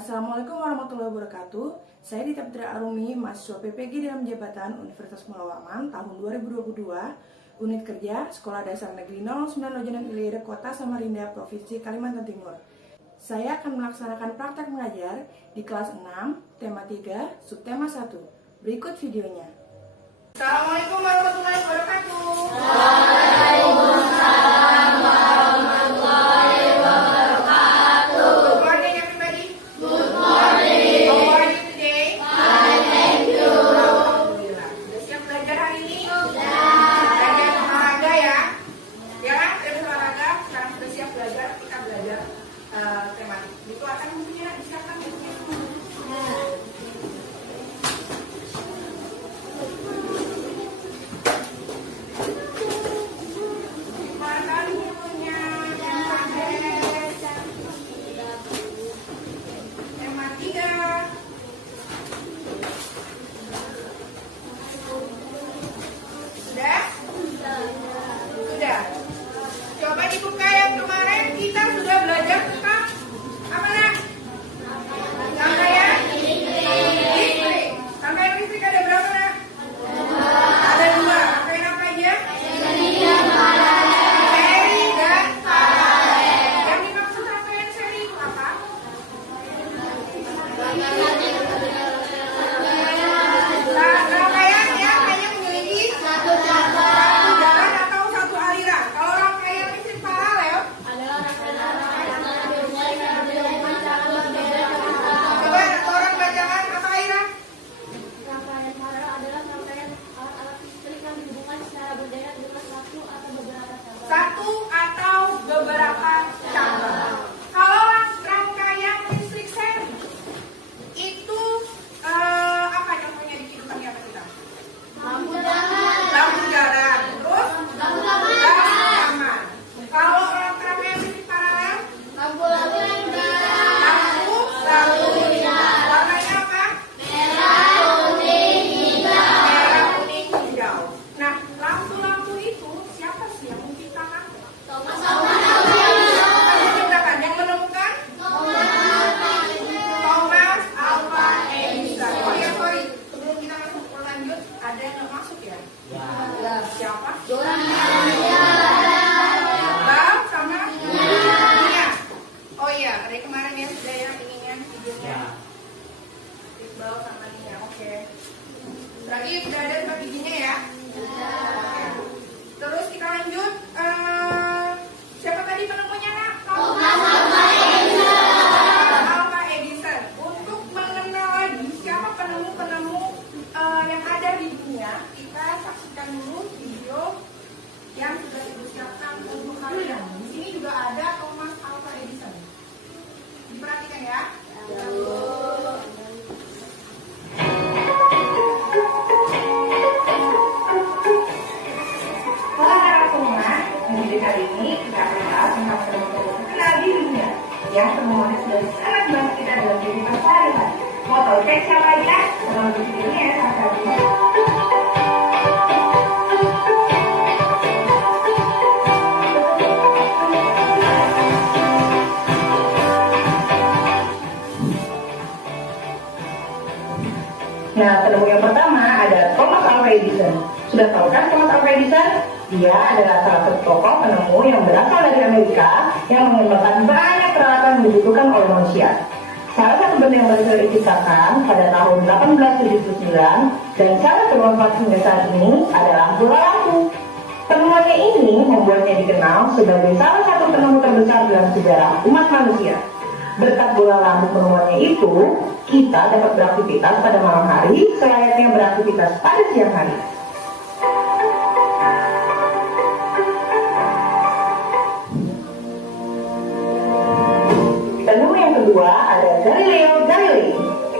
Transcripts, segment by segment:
Assalamualaikum warahmatullahi wabarakatuh. Saya Dita Putra Arumi, mahasiswa PPG dalam Jabatan Universitas Mula Warman tahun 2022, Unit Kerja Sekolah Dasar Negeri 09 Lojanan Ilir, Kota Samarinda, Provinsi Kalimantan Timur. Saya akan melaksanakan praktek mengajar di kelas 6, tema 3, subtema 1. Berikut videonya. Assalamualaikum warahmatullahi wabarakatuh. Waalaikumsalam warahmatullahi wabarakatuh. Good morning everybody. Good morning. How are you today? Fine, thank you. Alhamdulillah. Sudah siap belajar hari ini? Sudah. Belajar olahraga ya? Ya kan? Kita olahraga. Sekarang sudah siap belajar. Kita belajar tematik. Itu akan bukunya disiapkan bukunya. Coba dibuka yang kemarin kita sudah belajar tentang apa nak? Rangkaian listrik. Rangkaian listrik ada berapa nak? Ada 2. Rangkaian apa aja? Seri dan paralel. Yang dimaksud rangkaian seri itu apa? Rangkaian yang hanya memiliki satu jalan atau satu aliran. Kalau rangkaian listrik paralel, coba orang bacakan apa aliran? Rangkaian paralel adalah rangkaian alat-alat listrik yang dihubungkan secara berderet dengan satu atau beberapa cabang. Satu atau beberapa cabang. Kalau rangkaian listrik seri itu apa contohnya di kehidupan nyata kita? Lampu jalan. Lampu jalan, terus lampu taman. Kalau rangkaian listrik paralel, Lampu lalu lintas. lampu lalu lintas. Warnanya apa? Merah, kuning, hijau. Merah, kuning, hijau. Nah, lampu-lampu itu siapa sih yang menciptakan? Thomas Yang menciptakan, yang menemukan? Thomas Alva Edison. Oh ya, sorry. Sebelum kita masuk lanjut, ada yang nggak masuk ya? Ya. Siapa? Bang sama Nia. Oh iya, dari kemarin ya sudah ya ininya videonya. Iqbal sama Nia. Oke. Berarti sudah ada dua bijinya ya? Oke. Terus kita lanjut. Siapa tadi penemunya nak? Thomas Alva Edison. Untuk mengenal lagi siapa penemu-penemu yang ada di dunia, kita saksikan dulu video yang sudah disiapkan untuk kalian. Di sini juga ada Thomas Alva Edison. Diperhatikan ya. Pada Thomas, di kali ini kita akan bahas tentang penemu-penemu terkenal di dunia yang semuanya sudah sangat bantu kita dalam kehidupan sehari-hari. Mau tahu cek siapa aja? Selamat di videonya ya, sampai habis. Nah, penemu yang pertama ada Thomas Alva Edison. Sudah tahu kan Thomas Alva Edison? Dia adalah salah satu tokoh penemu yang berasal dari Amerika yang mengembangkan banyak peralatan yang dibutuhkan oleh manusia. Salah satu benda yang berhasil diciptakan pada tahun 1879 dan sangat bermanfaat hingga saat ini adalah bola lampu. Penemuannya ini membuatnya dikenal sebagai salah satu penemu terbesar dalam sejarah umat manusia. Berkat bola lampu penemuannya itu, kita dapat beraktivitas pada malam hari selayaknya beraktivitas pada siang hari. Penemu yang kedua ada Galileo Galilei.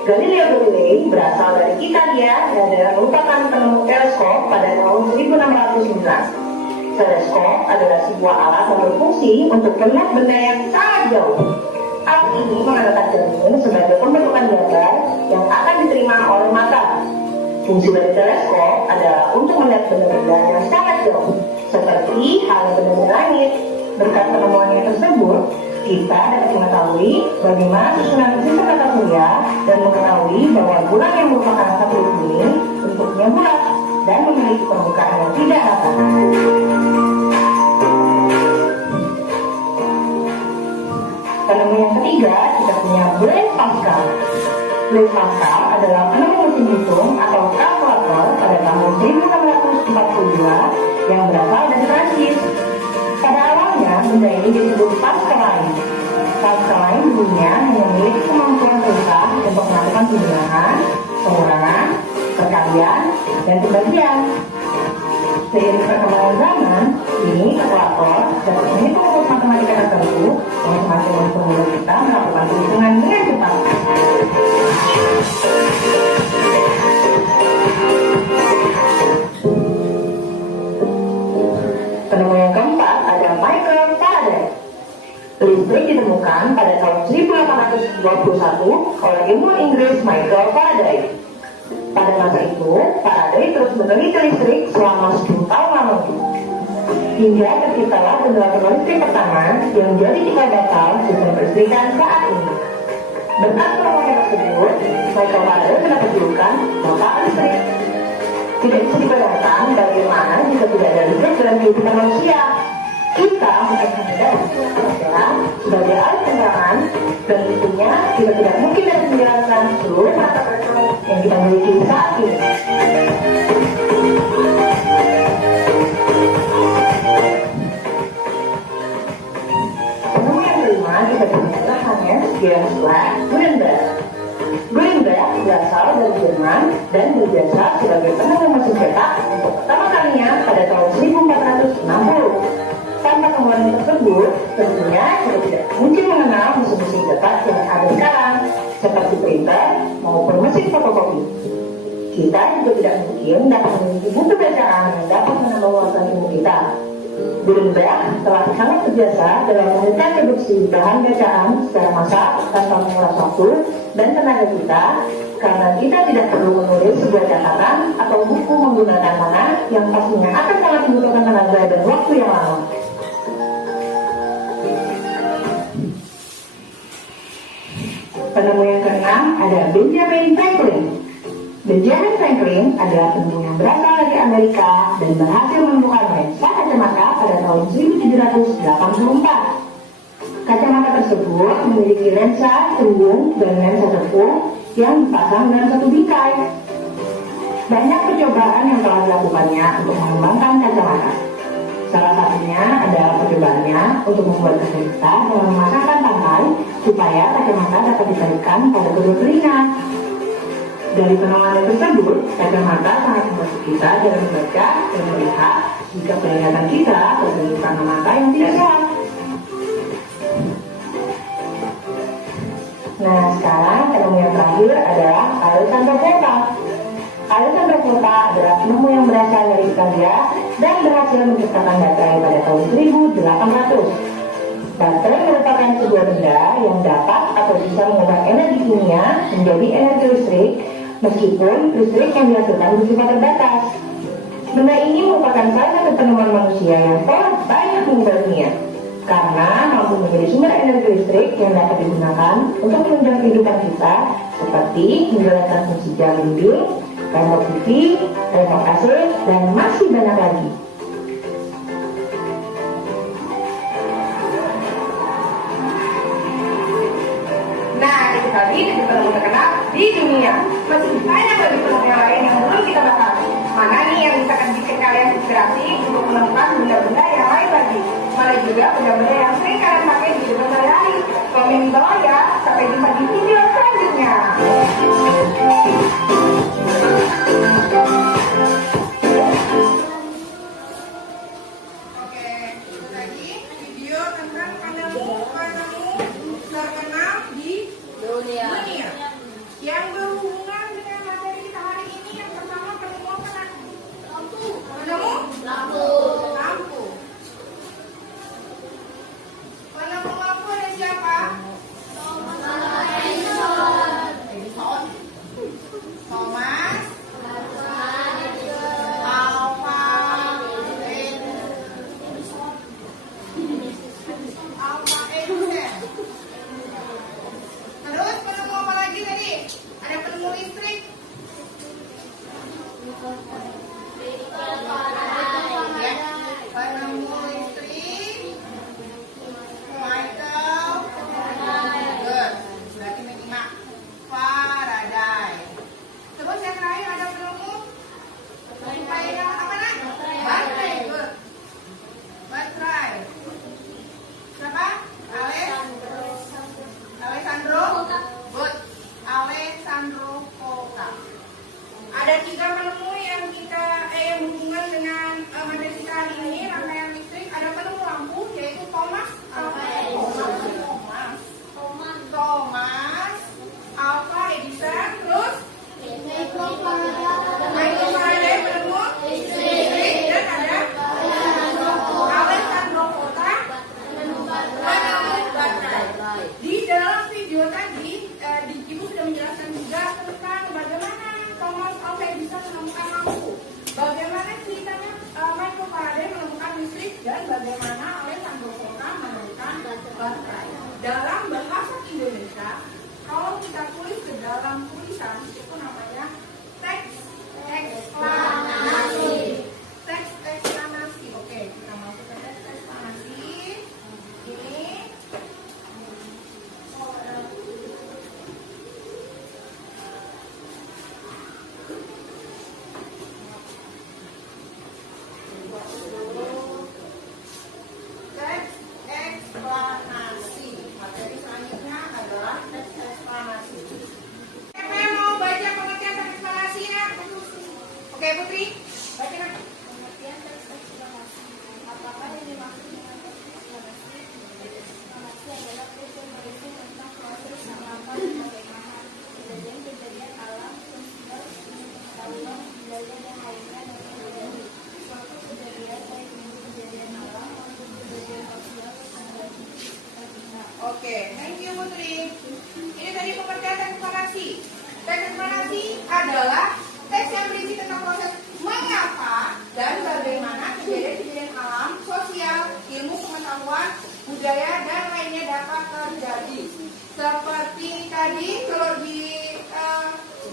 Galileo Galilei berasal dari Italia dan merupakan penemu teleskop pada tahun 1609. Teleskop adalah sebuah alat yang berfungsi untuk melihat benda yang sangat jauh. Alat ini menggunakan cermin sebagai pembentukan gambar yang akan diterima oleh mata. Fungsi dari teleskop adalah untuk melihat benda-benda yang sangat jauh, seperti halnya benda-benda langit. Berkat penemuannya tersebut, kita dapat mengetahui bagaimana susunan sistem kata mulia dan mengetahui bahwa bulan yang merupakan satelit bumi bentuknya bulat dan memiliki permukaan yang tidak rata. Penemu yang ketiga, kita punya Blaise Pascal. Blaise Pascal adalah penemu mesin hitung atau kalkulator pada tahun 1642 yang berasal dari Prancis. Pada awalnya, benda ini disebut Pascaline. Pascaline dulunya hanya memiliki kemampuan perintah untuk melakukan pemilihan, pengurangan, perkalian, dan pembagian. Seiring perkembangan zaman, ini kalkulator dapat menghitung rumus matematika tertentu yang semakin mempermudah kita melakukan perhitungan dengan cepat. Penemu yang keempat ada Michael Faraday. Listrik ditemukan pada tahun 1821 oleh ilmuwan Inggris Michael Faraday. Pada masa itu, Faraday terus meneliti listrik selama 10 tahun lamanya. Hingga terciptalah generator listrik pertama yang menjadi cikal bakal sistem kelistrikan saat ini. Berkat penemuan tersebut, Michael Faraday mendapat julukan Bapak Listrik. Tidak bisa dibayangkan bagaimana jika tidak ada listrik dalam kehidupan manusia. Kita mungkin hanya dapat sebagai alat penerangan, dan tentunya kita tidak mungkin dapat menjalankan seluruh mata elektronik yang kita miliki saat ini. Penemu yang kelima kita punya Hannes Georg Gutenberg. Gutenberg berasal dari Jerman dan berjasa sebagai penemu mesin cetak untuk pertama kalinya pada tahun 1460. Tanpa temuan tersebut, tentunya kita tidak mungkin mengenal mesin-mesin cetak yang ada sekarang, seperti printer maupun mesin fotokopi. Kita juga tidak mungkin dapat memiliki buku bacaan yang dapat menambah wawasan ilmu kita. Gutenberg telah sangat berjasa dalam meningkatkan produksi bahan bacaan secara massal tanpa menguras waktu dan tenaga kita, karena kita tidak perlu menulis sebuah catatan atau buku menggunakan tangan yang pastinya akan sangat membutuhkan tenaga dan waktu yang lama. Penemu yang keenam ada Benjamin Franklin. Benjamin Franklin adalah penemu yang berasal dari Amerika dan berhasil menemukan lensa kacamata pada tahun 1784. Kacamata tersebut memiliki lensa tembung dan lensa tepung yang dipasang dalam satu bingkai. Banyak percobaan yang telah dilakukannya untuk mengembangkan kacamata. Salah satunya adalah percobaannya untuk membuat kacamata dengan memasangkan tangkai supaya kacamata dapat ditaikkan pada kedua telinga. Dari penemuan tersebut, kacamata sangat membantu kita dalam membaca dan melihat jika penglihatan kita terjadi karena mata yang tidak sehat. Nah, sekarang penemu yang terakhir adalah Alessandro Volta. Alessandro Volta adalah penemu yang berasal dari Italia dan berhasil menciptakan baterai pada tahun 1800. Baterai merupakan sebuah benda yang dapat atau bisa mengubah energi kimia menjadi energi listrik, meskipun listrik yang dihasilkan bersifat terbatas. Benda ini merupakan salah satu penemuan manusia yang telah banyak mengubah dunia, karena mampu menjadi sumber energi listrik yang dapat digunakan untuk menunjang kehidupan kita, seperti menjalankan fungsi jam dinding, remote TV, remote AC, dan masih banyak lagi. Nah, itu tadi penemu terkenal di dunia. Masih banyak lagi penemu yang lain yang belum kita bahas. Mana nih yang bisa bikin kalian inspirasi untuk menemukan benda-benda yang lain lagi? Mana juga benda-benda yang sering kalian pakai di kehidupan sehari-hari? Komen di bawah ya. Sampai jumpa di video selanjutnya. Oke, itu tadi video tentang penemu terkenal di dunia yang berhubungan dengan materi kita hari ini. Yang pertama, penemu apa? Penemu lampu. Penemu lampu ada siapa? Thomas Edison. Ada 3 penemu yang yang berhubungan dengan materi kita hari ini, rangkaian listrik. Ada penemu lampu yaitu Thomas Alva Edison, terus Michael Faraday penemu listrik, dan ada Alessandro Volta penemu baterai. Di dalam video tadi, Ibu sudah menjelaskan juga tentang bagaimana Thomas Alva Edison menemukan lampu, bagaimana ceritanya Michael Faraday menemukan listrik, dan bagaimana Alessandro Volta menemukan baterai. Dalam bahasa Indonesia, kalau kita tulis ke dalam tulisan itu namanya teks eksplanasi. Teks eksplanasi. Oke, kita masuk ke teks eksplanasi. Ini teks eksplanasi. Materi selanjutnya adalah teks eksplanasi. Siapa yang mau baca pengertian teks eksplanasi ya? Oke, Putri, baca kan? Pengertian teks eksplanasi. Apakah yang dimaksud dengan teks eksplanasi? Teks eksplanasi adalah teks yang berisi tentang proses mengapa dan bagaimana kejadian-kejadian alam, sosial, pengetahuan, budaya, dan lainnya dapat terjadi. Suatu kejadian baik itu kejadian alam maupun kejadian sosial terhadap sekitar kita. Oke, thank you Putri. Ini tadi pengertian teks eksplanasi. Teks eksplanasi adalah teks yang berisi tentang proses mengapa dan bagaimana kejadian-kejadian alam, sosial, ilmu pengetahuan, budaya, dan lainnya dapat terjadi. Seperti tadi, kalau di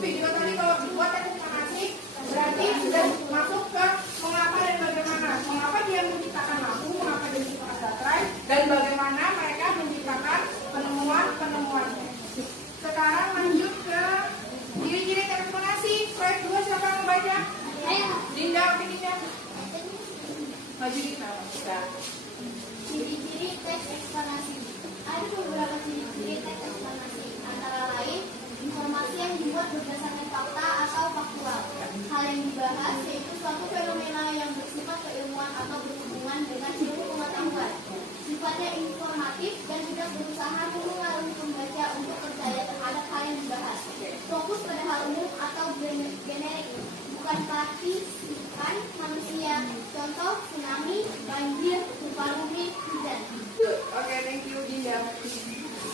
video tadi kalau dibuat teks eksplanasi, berarti sudah masuk ke mengapa dan bagaimana. Mengapa dia menciptakan lampu, mengapa dia menciptakan baterai, dan bagaimana mereka menciptakan penemuan-penemuannya. Sekarang lanjut ke ciri-ciri teks eksplanasi. Slide 2, siapa yang membaca? Dinda, oke Dinda. Maju kita. Ciri-ciri teks eksplanasi. Ada beberapa ciri-ciri teks eksplanasi, antara lain informasi yang dibuat berdasarkan fakta atau faktual. Hal yang dibahas yaitu suatu fenomena yang bersifat keilmuan atau berhubungan dengan ilmu pengetahuan. Sifatnya informatif dan tidak berusaha mengaruhi pembaca untuk percaya terhadap hal yang dibahas. Fokus pada hal umum atau generik, bukan partisipan manusia. Contoh tsunami, banjir, gempa bumi, hujan. Good. Oke, thank you Dinda.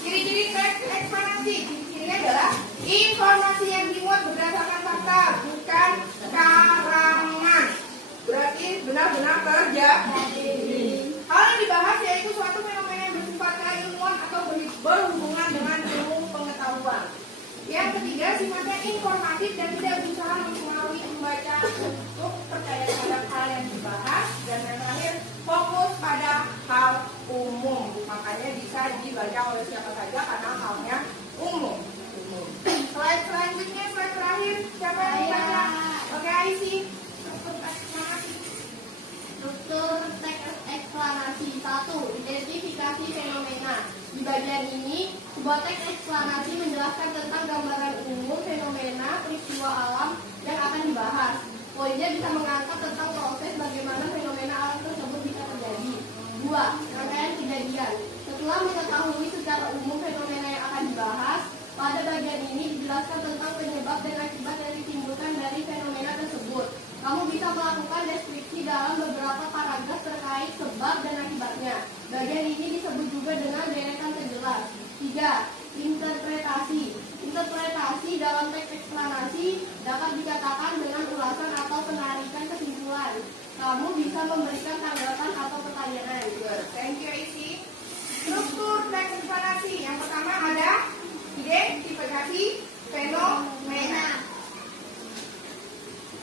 Ciri-ciri teks eksplanasi. Ciri-cirinya adalah informasi yang dimuat berdasarkan fakta, bukan karangan. Berarti benar-benar terjadi. Hal yang dibahas yaitu suatu fenomena yang bersifat keilmuan atau berhubungan dengan ilmu pengetahuan. Yang ketiga, sifatnya informatif dan tidak berusaha mempengaruhi pembaca untuk percaya terhadap hal yang dibahas. Dan yang terakhir, fokus pada hal umum. Makanya bisa dibaca oleh siapa saja karena halnya umum. Slide selanjutnya, slide terakhir, siapa yang membaca? Oke, Aisy. Struktur teks eksplanasi. 1. Identifikasi fenomena. Di bagian ini, sebuah teks eksplanasi menjelaskan tentang gambaran umum fenomena peristiwa alam yang akan dibahas. Poinnya bisa mengangkat tentang proses bagaimana fenomena alam tersebut bisa terjadi. 2. Rangkaian kejadian. Setelah mengetahui secara umum fenomena yang akan dibahas, pada bagian ini dijelaskan tentang penyebab dan akibat yang ditimbulkan dari fenomena tersebut. Kamu bisa melakukan deskripsi dalam beberapa paragraf terkait sebab dan akibatnya. Bagian ini disebut juga dengan deretan terjelas. 3. Interpretasi. Interpretasi dalam teks eksplanasi dapat dikatakan dengan ulasan atau penarikan kesimpulan. Kamu bisa memberikan tanggapan atau pertanyaan. Thank you, Aisy. Struktur teks eksplanasi. Yang pertama ada identifikasi fenomena.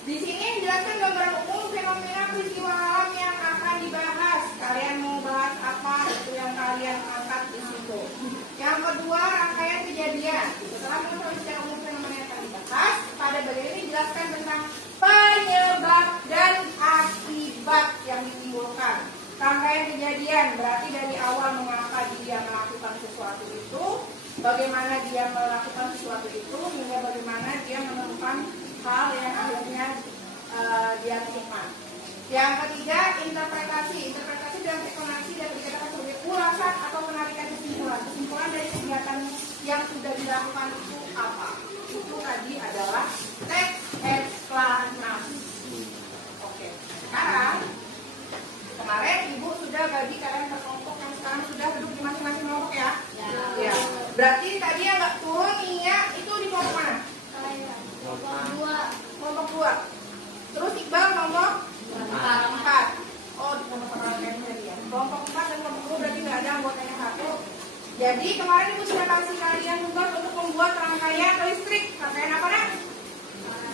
Di sini dijelaskan gambaran umum fenomena peristiwa alam yang akan dibahas. Kalian mau bahas apa? Itu yang kalian angkat di situ. Yang kedua, rangkaian kejadian. Setelah mengetahui secara umum fenomena yang akan dibahas, pada bagian ini dijelaskan tentang penyebab dan akibat yang ditimbulkan. Rangkaian kejadian berarti dari awal mengapa dia melakukan sesuatu itu, bagaimana dia melakukan sesuatu itu, hingga bagaimana dia menemukan hal yang akhirnya dia terima. Yang ketiga, interpretasi. Interpretasi dalam teknologi dapat dikatakan sebagai ulasan atau penarikan kesimpulan. Kesimpulan dari kegiatan yang sudah dilakukan itu apa? Itu tadi adalah teks eksplanasi. Oke, sekarang kemarin Ibu sudah bagi kalian ke kelompok yang sekarang sudah duduk di masing-masing kelompok ya? Ya. Berarti tadi yang nggak turun Nia itu di kelompok mana? Kelompok 2. Terus Iqbal kelompok 4. Oh, di kelompok paralel tadi ya. Kelompok 4 dan kelompok 2 berarti nggak ada anggotanya 1. Jadi kemarin Ibu sudah kasih kalian tugas untuk membuat rangkaian listrik. Rangkaian apa nak?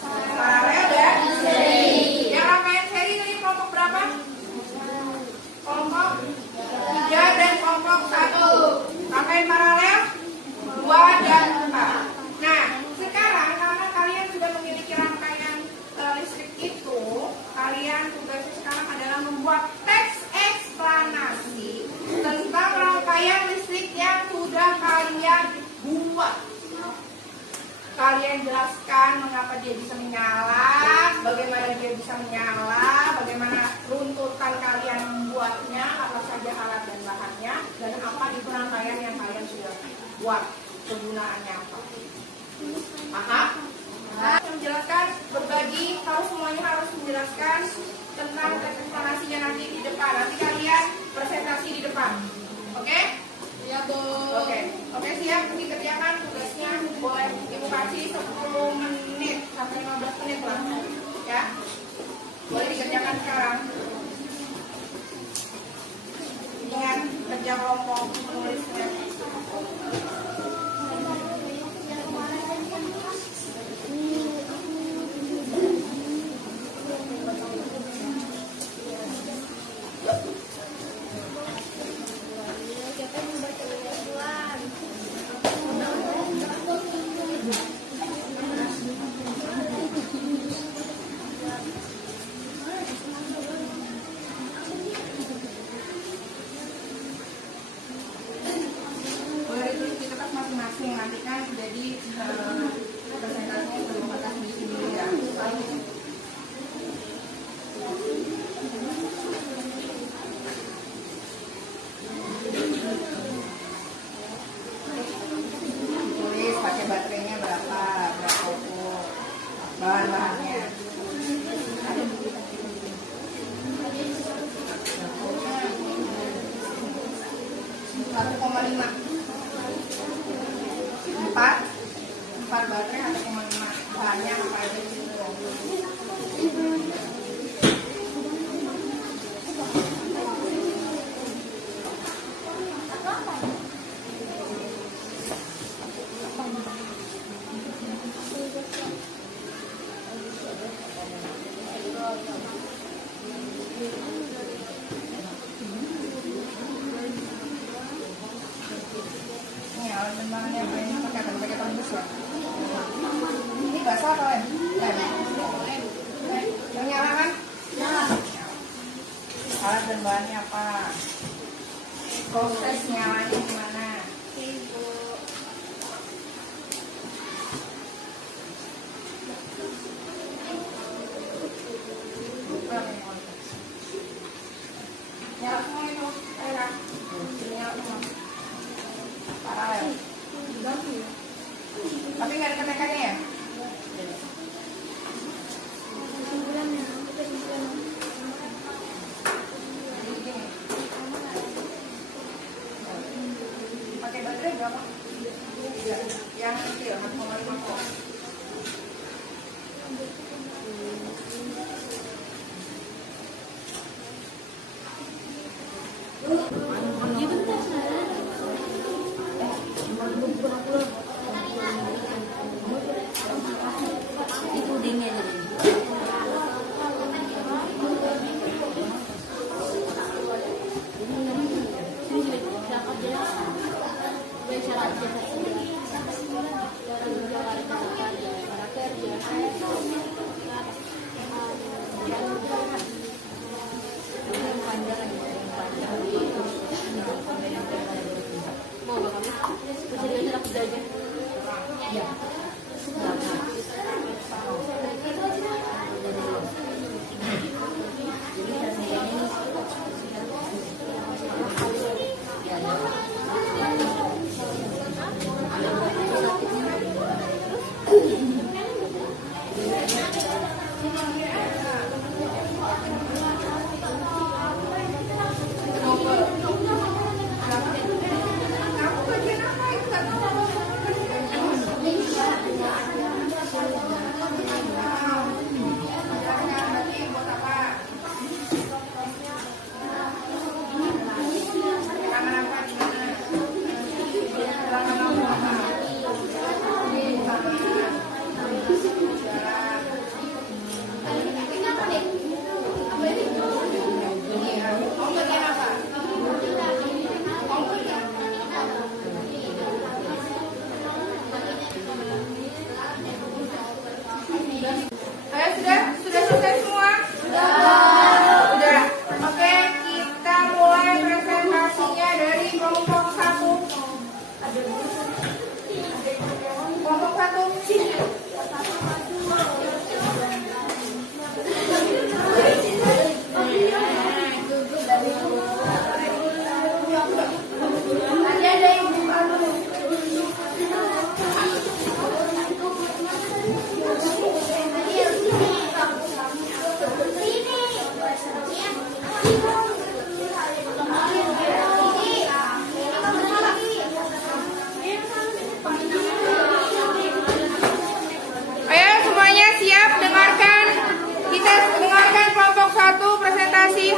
Paralel dan seri. Yang rangkaian seri tadi kelompok berapa? Kelompok 3 dan kelompok 1. Rangkaian paralel 2 dan 4. Nah, sekarang karena kalian sudah memiliki rangkaian listrik itu, kalian tugasnya sekarang adalah membuat teks eksplanasi tentang rangkaian listrik yang sudah kalian buat. Kalian jelaskan mengapa dia bisa menyala, bagaimana dia bisa menyala, bagaimana runtutan kalian membuatnya, apa saja alat dan bahannya, dan apa itu rangkaian yang kalian sudah buat, kegunaannya apa. Paham? Menjelaskan, berbagi, semuanya harus menjelaskan tentang teks eksplanasinya nanti di depan. Nanti kalian presentasi di depan. Oke? Ya, Bu. Oke, siap. Dikerjakan tugasnya. Boleh Ibu kasih 10 menit sampai 15 menit lah. Ya. Boleh dikerjakan sekarang. Ingat kerja kelompok menulisnya. Masing-masing nanti kan jadi presentasinya belum akan di sini ya. Tulis pakai baterainya berapa volt, bahan-bahannya. 1,5. 4 baterai 1,5. Bahannya apa aja di situ. Ini alat bahannya apa ini pakai tembus ya. Ini basah atau lem? Yang nyala kan? Alat dan bahannya apa? Proses nyalanya gimana? Nyala semua itu, nyala semua. Paralel. Tapi nggak ada ketekannya ya? Pakai baterai berapa? Yang kecil 1,5 volt.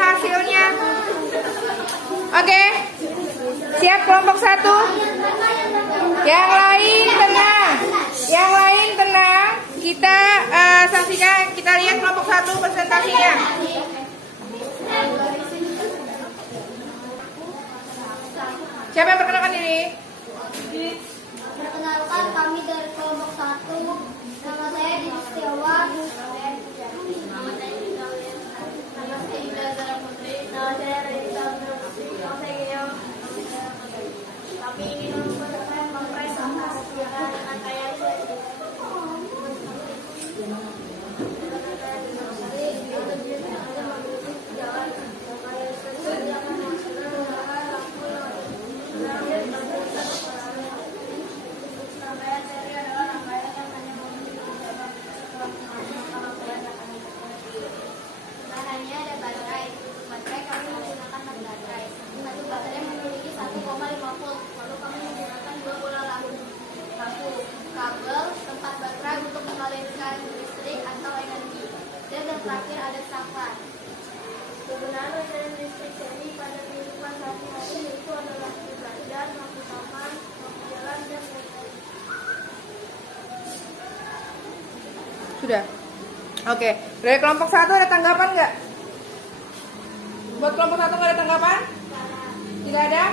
hasilnya? Oke. Siap kelompok 1? Yang lain tenang. Yang lain tenang. Kita saksikan, kita lihat kelompok 1 presentasinya. Siapa yang perkenalkan diri? Perkenalkan, kami dari kelompok 1. Nama saya Didi Setiawan. Nama saya Ida Zara Putri. Nama saya Reza Putri. Nama saya Geo. Kami ingin memperkenalkan mempresentasikan rangkaian bahannya ada baterai. Untuk baterai kami menggunakan baterai. Satu baterai memiliki 1,5 volt. Lalu kami menggunakan 2 bola lampu, kabel, tempat baterai untuk mengalirkan listrik atau energi. Dan yang terakhir ada saklar. Penggunaan aliran listrik seri pada kehidupan sehari-hari itu adalah lampu belajar, lampu taman, lampu jalan, dan lain-lain. Sudah. Oke. Dari kelompok 1 ada tanggapan nggak? Buat kelompok 1 nggak ada tanggapan? Tidak ada?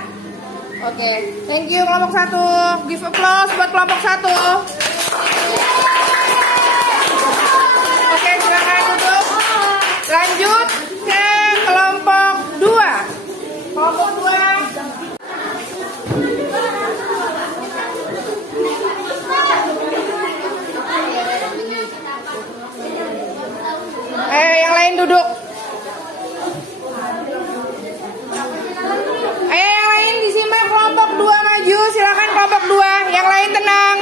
Oke. Thank you kelompok 1. Give applause buat kelompok 1. Oke, silakan duduk. Lanjut ke kelompok 2. Kelompok 2. Yang lain duduk. Yang lain disimak kelompok 2 maju. Silakan kelompok 2. Yang lain tenang.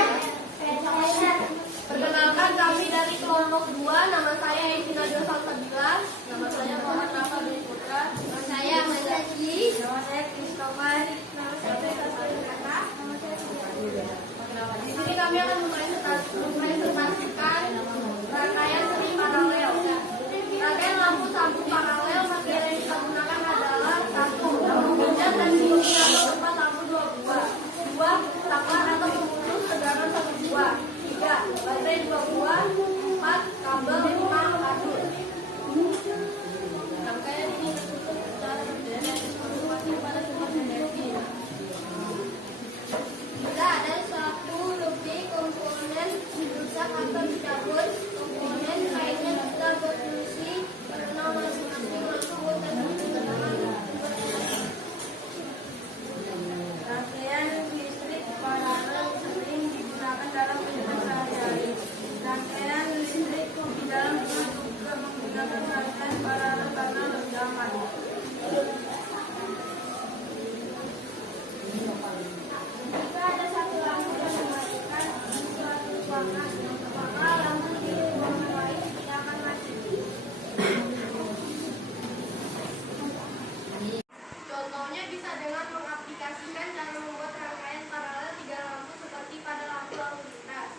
Perkenalkan, kami dari kelompok 2. Nama saya Evina Dosal Sabila. Nama saya Muhammad Rafa bin Putra. Nama saya Ahmad Zaki. Nama saya Christopher. Nama saya Kata. Di sini kami akan mempresentasikan rangkaian seri paralel. Rangkaian lampu sambung paralel, material yang kita gunakan adalah 1. Hujan dan dingin atau tempat lampu 2 buah. 2. Saklar atau pemulung tegangan 1 buah. 3. Baterai 2 buah. 4. Kabel 5 kardus. Rangkaian ini tersusun secara berbeda dan berkontribusi pada sumber energi. Bila ada satu lebih komponen rusak atau dicabut, komponen lainnya bisa berfungsi karena masing-masing mampu terhubung rangkaian listrik paralel sering digunakan dalam kehidupan sehari-hari. Rangkaian listrik di dalam rumah juga menggunakan rangkaian paralel karena lebih aman. Jika ada satu lampu yang mematikan suatu ruangan, maka lampu di ruangan lain tidak akan mati. Contohnya bisa dengan mengaplikasikan cara membuat rangkaian paralel 3 lampu seperti pada lampu lalu lintas.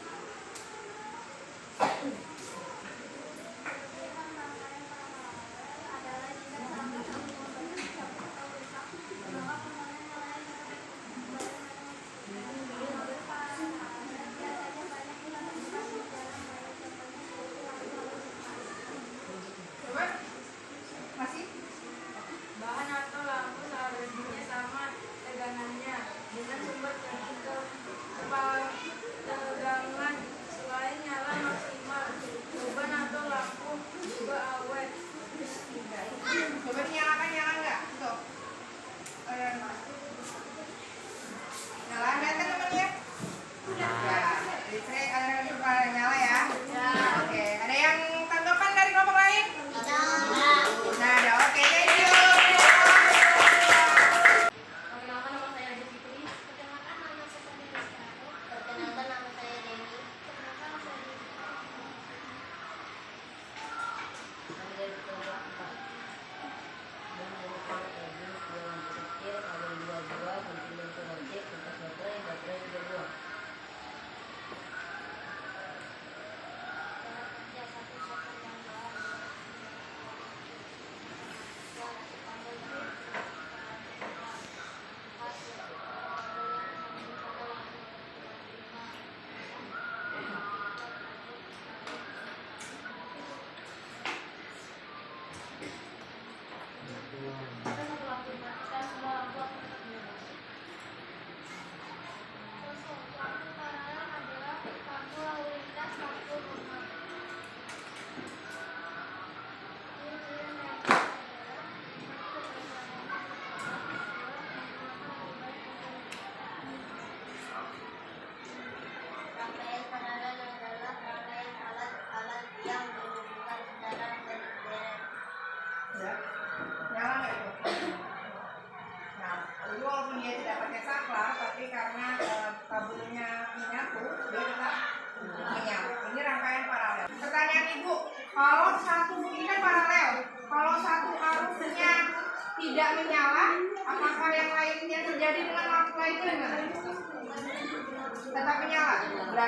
Adalah jika salah satu komponen dicabut atau rusak, maka komponen yang lain akan biasanya banyak dilakukan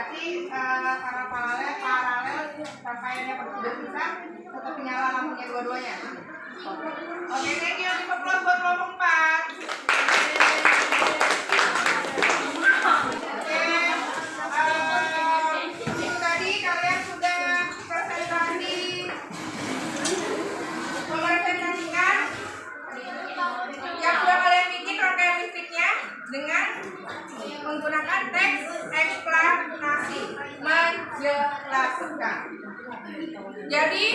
berarti karena paralel rangkaiannya berpisah tetap nyala lampunya dua-duanya. Oke, thank you. Di applause buat kelompok 4. Itu tadi kalian sudah presentasi merepresentasikan yang sudah kalian bikin rangkaian listriknya dengan menggunakan teks eksplanasi menjelaskan. Jadi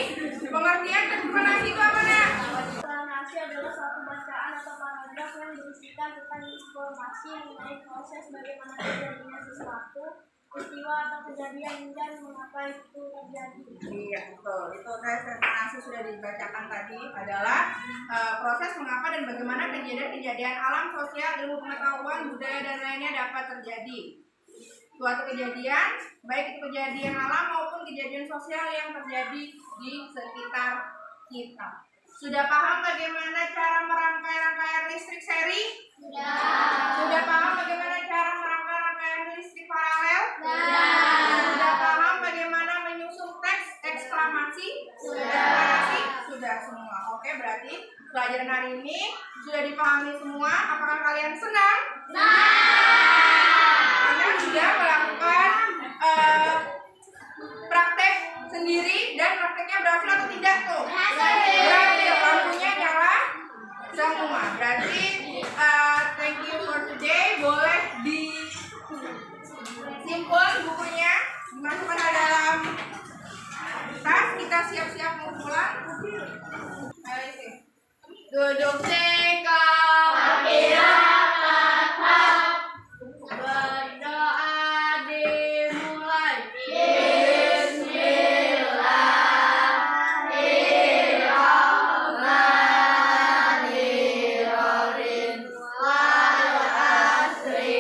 pengertian teks eksplanasi itu apa nak? Eksplanasi adalah suatu bacaan atau paragraf yang berisikan tentang informasi mengenai proses bagaimana terjadinya sesuatu, peristiwa atau kejadian dan mengapa itu terjadi. Iya, betul. Itu teks eksplanasi sudah dibacakan tadi adalah proses mengapa dan bagaimana kejadian-kejadian alam, sosial, ilmu pengetahuan, budaya dan lainnya dapat terjadi. Suatu kejadian, baik itu kejadian alam maupun kejadian sosial yang terjadi di sekitar kita. Sudah paham bagaimana cara merangkai rangkaian listrik seri? Sudah paham bagaimana cara merangkai rangkaian listrik paralel? Sudah paham bagaimana menyusun teks eksklamasi? Sudah semua. Oke, berarti pelajaran hari ini sudah dipahami semua. Apakah kalian senang? Kalian sudah melakukan praktek sendiri dan prakteknya berhasil atau tidak tuh? Berhasil, lampunya nyala semua. Berarti thank you for today. Boleh disimpan bukunya, dimasukkan ke dalam tas. Kita siap-siap mau pulang. Ayo isi. Duduk TK. Berdoa dimulai. Bismillahirrahmanirrahim. Wal asri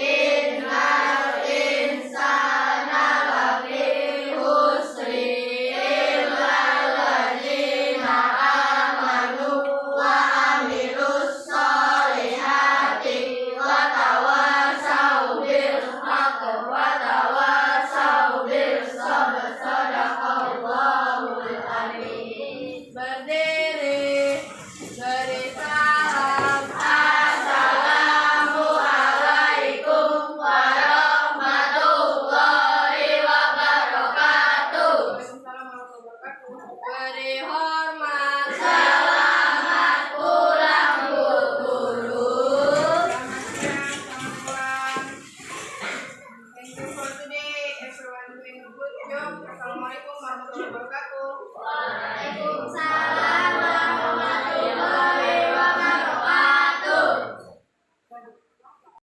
innal insana lafi khusri illal ladzina amanu wa amilus solihati wa tawasau bil haqqi wa tawasau bis sabr. Sadaqallahul alim. Berdiri, beri salam. Assalamualaikum warahmatullahi wabarakatuh. Beri hormat. Selamat pulang Bu Guru. Thank you for today. Everyone doing a good job. Assalamualaikum warahmatullahi wabarakatuh.